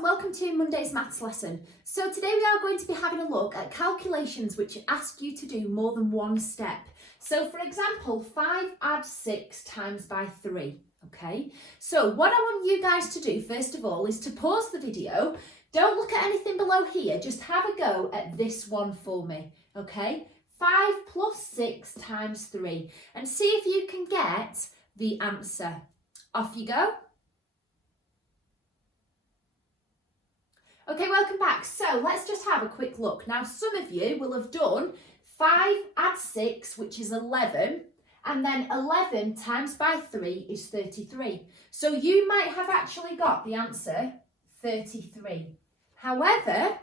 and welcome to Monday's maths lesson. So today we are going to be having a look at calculations which ask you to do more than one step. So for example, 5 add 6 times by 3, okay? So what I want you guys to do first of all is to pause the video. Don't look at anything below here, just have a go at this one for me, okay? 5 plus 6 times 3 and see if you can get the answer. Off you go. Okay, welcome back. So let's just have a quick look. Now, some of you will have done 5 add 6, which is 11, and then 11 times by 3 is 33. So you might have actually got the answer 33. However,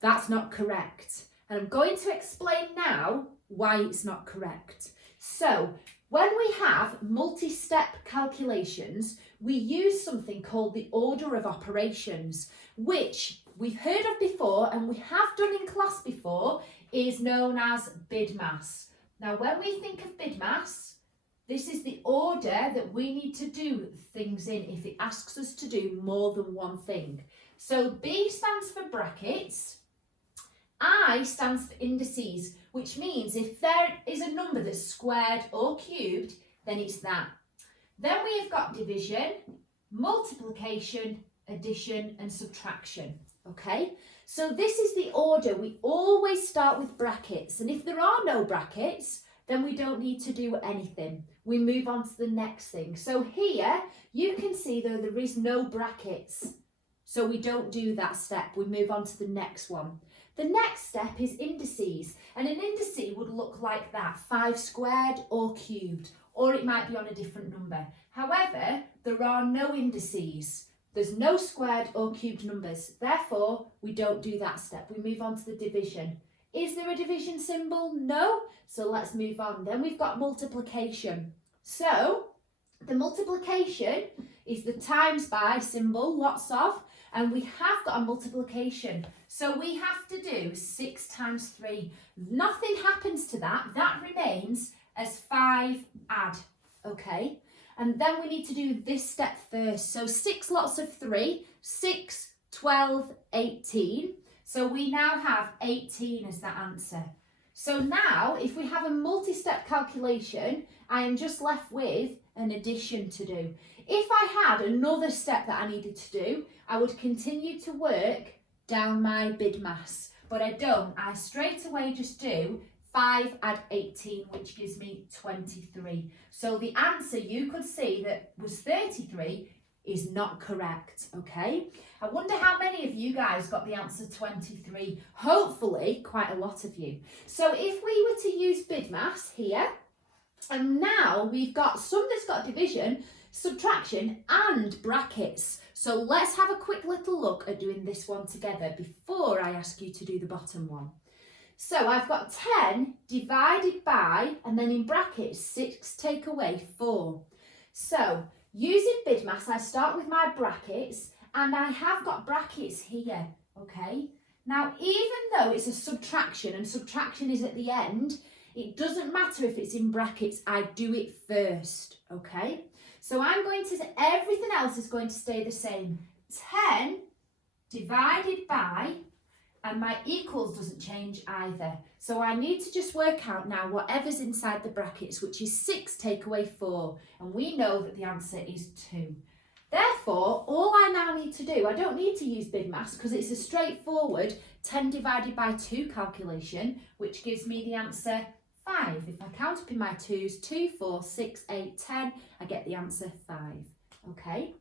that's not correct. And I'm going to explain now why it's not correct. So when we have multi-step calculations, we use something called the order of operations, which we've heard of before and we have done in class before, is known as BIDMAS. Now, when we think of BIDMAS, this is the order that we need to do things in if it asks us to do more than one thing. So B stands for brackets, I stands for indices, which means if there is a number that's squared or cubed, then it's that. Then we have got division, multiplication, addition and subtraction, okay? So this is the order. We always start with brackets, and if there are no brackets, then we don't need to do anything. We move on to the next thing. So here you can see though there is no brackets, so we don't do that step. We move on to the next one. The next step is indices, and an indice would look like that, 5 squared or cubed, or it might be on a different number. However, there are no indices. There's no squared or cubed numbers. Therefore, we don't do that step. We move on to the division. Is there a division symbol? No. So let's move on. Then we've got multiplication. So the multiplication is the times by symbol, lots of, and we have got a multiplication. So we have to do 6 times 3. Nothing happens to that. That remains as 5 add, okay? And then we need to do this step first. So 6 lots of 3, 6, 12, 18. So we now have 18 as that answer. So now, if we have a multi-step calculation, I am just left with an addition to do. If I had another step that I needed to do, I would continue to work down my BIDMAS. But I don't. I straight away just do 5 add 18, which gives me 23. So the answer you could see that was 33 is not correct, okay? I wonder how many of you guys got the answer 23. Hopefully, quite a lot of you. So if we were to use BIDMAS here, and now we've got some that's got division, subtraction and brackets. So let's have a quick little look at doing this one together before I ask you to do the bottom one. So I've got 10 divided by, and then in brackets, 6 take away 4. So using BIDMAS, I start with my brackets, and I have got brackets here, okay? Now, even though it's a subtraction, and subtraction is at the end, it doesn't matter if it's in brackets, I do it first, okay? So I'm going to, everything else is going to stay the same. 10 divided by, and my equals doesn't change either. So I need to just work out now whatever's inside the brackets, which is 6 take away 4. And we know that the answer is 2. Therefore, all I now need to do, I don't need to use BIDMAS because it's a straightforward 10 divided by 2 calculation, which gives me the answer 5. If I count up in my 2s, 2, 4, 6, 8, 10, I get the answer 5. Okay?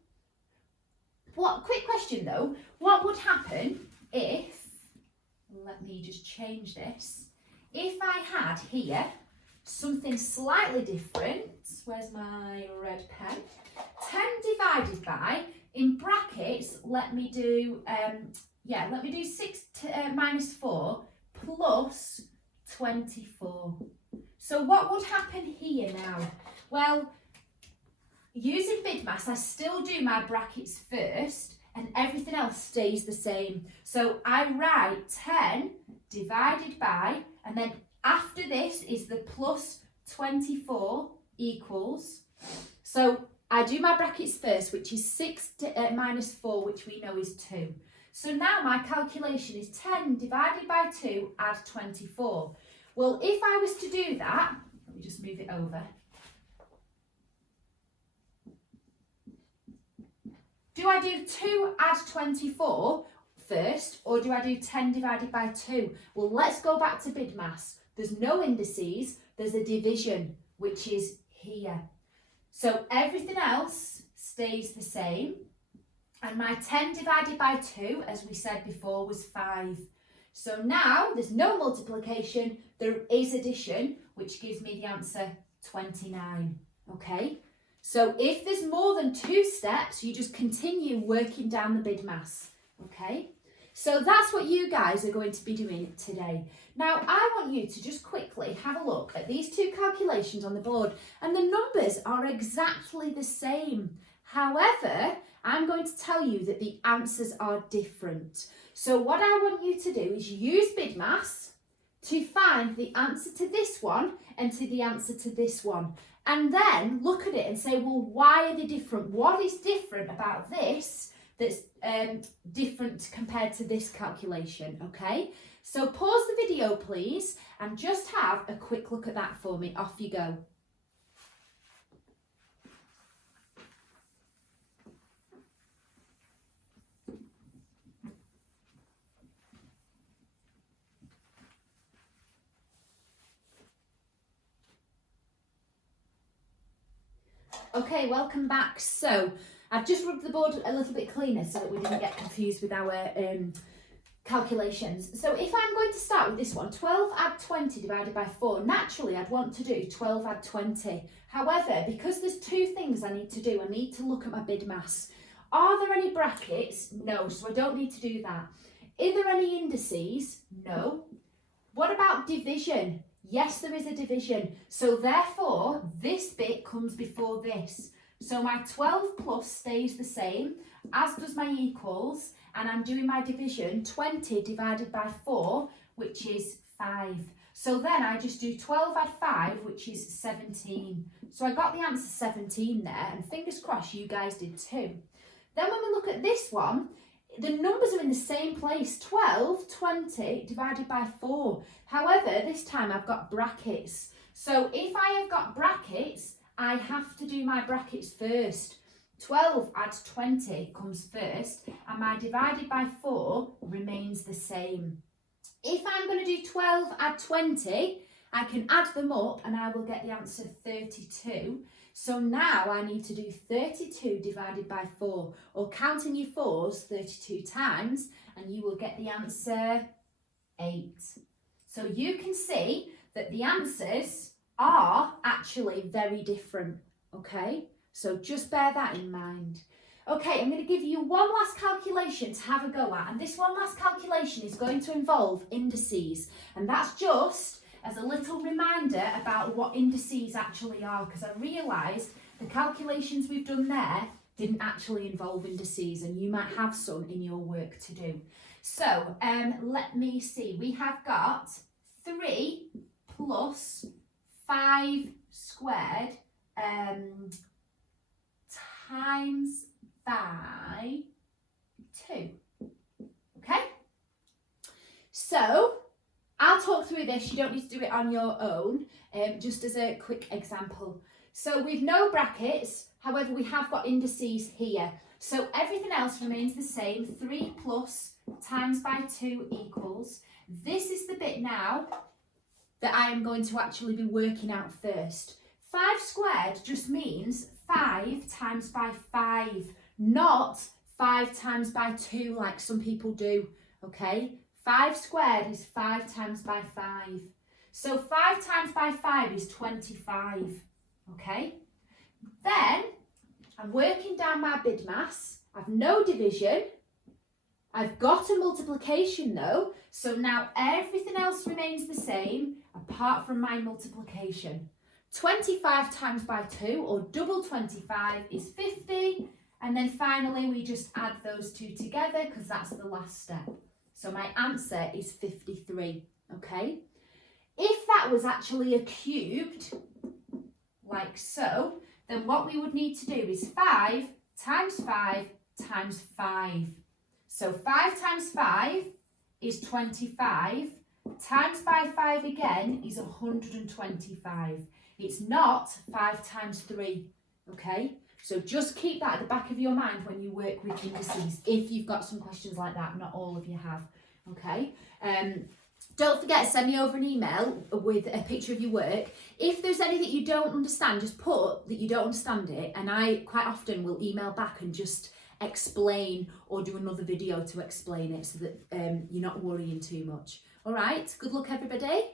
Quick question though, what would happen if, let me just change this, if I had here something slightly different, where's my red pen, 10 divided by, in brackets, let me do 6 minus 4 plus 24. So what would happen here now? Well, using BIDMAS, I still do my brackets first and everything else stays the same. So I write 10 divided by, and then after this is the plus 24 equals. So I do my brackets first, which is 6 minus 4, which we know is 2. So now my calculation is 10 divided by 2, add 24. Well, if I was to do that, let me just move it over. Do I do 2 add 24 first, or do I do 10 divided by 2? Well, let's go back to BIDMAS. There's no indices, there's a division, which is here. So everything else stays the same. And my 10 divided by 2, as we said before, was 5. So now there's no multiplication, there is addition, which gives me the answer 29, okay? So if there's more than 2 steps, you just continue working down the BIDMAS, okay? So that's what you guys are going to be doing today. Now, I want you to just quickly have a look at these 2 calculations on the board, and the numbers are exactly the same. However, I'm going to tell you that the answers are different. So what I want you to do is use BIDMAS to find the answer to this one and to the answer to this one. And then look at it and say, well, why are they different? What is different about this that's different compared to this calculation, okay? So pause the video, please, and just have a quick look at that for me. Off you go. Okay, welcome back. So I've just rubbed the board a little bit cleaner so that we didn't get confused with our calculations. So if I'm going to start with this one, 12 add 20 divided by 4, naturally I'd want to do 12 add 20. However, because there's 2 things I need to do, I need to look at my BIDMAS. Are there any brackets? No, so I don't need to do that. Are there any indices? No. What about division? Yes, there is a division. So therefore, this bit comes before this. So my 12 plus stays the same, as does my equals, and I'm doing my division, 20 divided by 4, which is 5. So then I just do 12 add 5, which is 17. So I got the answer 17 there, and fingers crossed you guys did too. Then when we look at this one, the numbers are in the same place, 12, 20 divided by 4. However, this time I've got brackets. So if I have got brackets, I have to do my brackets first. 12 adds 20 comes first, and my divided by 4 remains the same. If I'm going to do 12 add 20, I can add them up and I will get the answer 32. So now I need to do 32 divided by 4, or counting your 4s 32 times, and you will get the answer 8. So you can see that the answers are actually very different, okay? So just bear that in mind. Okay, I'm going to give you one last calculation to have a go at, and this one last calculation is going to involve indices, and that's just as a little reminder about what indices actually are, because I realised the calculations we've done there didn't actually involve indices, and you might have some in your work to do. So let me see, we have got 3 plus 5 squared times by 2, okay? So I'll talk through this, you don't need to do it on your own, just as a quick example. So we've no brackets, however we have got indices here. So everything else remains the same, 3 plus times by 2 equals. This is the bit now that I am going to actually be working out first. 5 squared just means 5 times by 5, not 5 times by 2 like some people do, okay? 5 squared is 5 times by 5. So 5 times by 5 is 25, okay? Then I'm working down my BIDMAS. I've no division. I've got a multiplication though. So now everything else remains the same apart from my multiplication. 25 times by 2, or double 25, is 50. And then finally we just add those 2 together because that's the last step. So my answer is 53, okay? If that was actually a cubed, like so, then what we would need to do is 5 times 5 times 5. So 5 times 5 is 25, times by 5 again is 125. It's not 5 times 3, okay? So just keep that at the back of your mind when you work with indices, if you've got some questions like that. Not all of you have, okay? Don't forget to send me over an email with a picture of your work. If there's anything you don't understand, just put that you don't understand it, and I quite often will email back and just explain or do another video to explain it so that you're not worrying too much. All right, good luck everybody.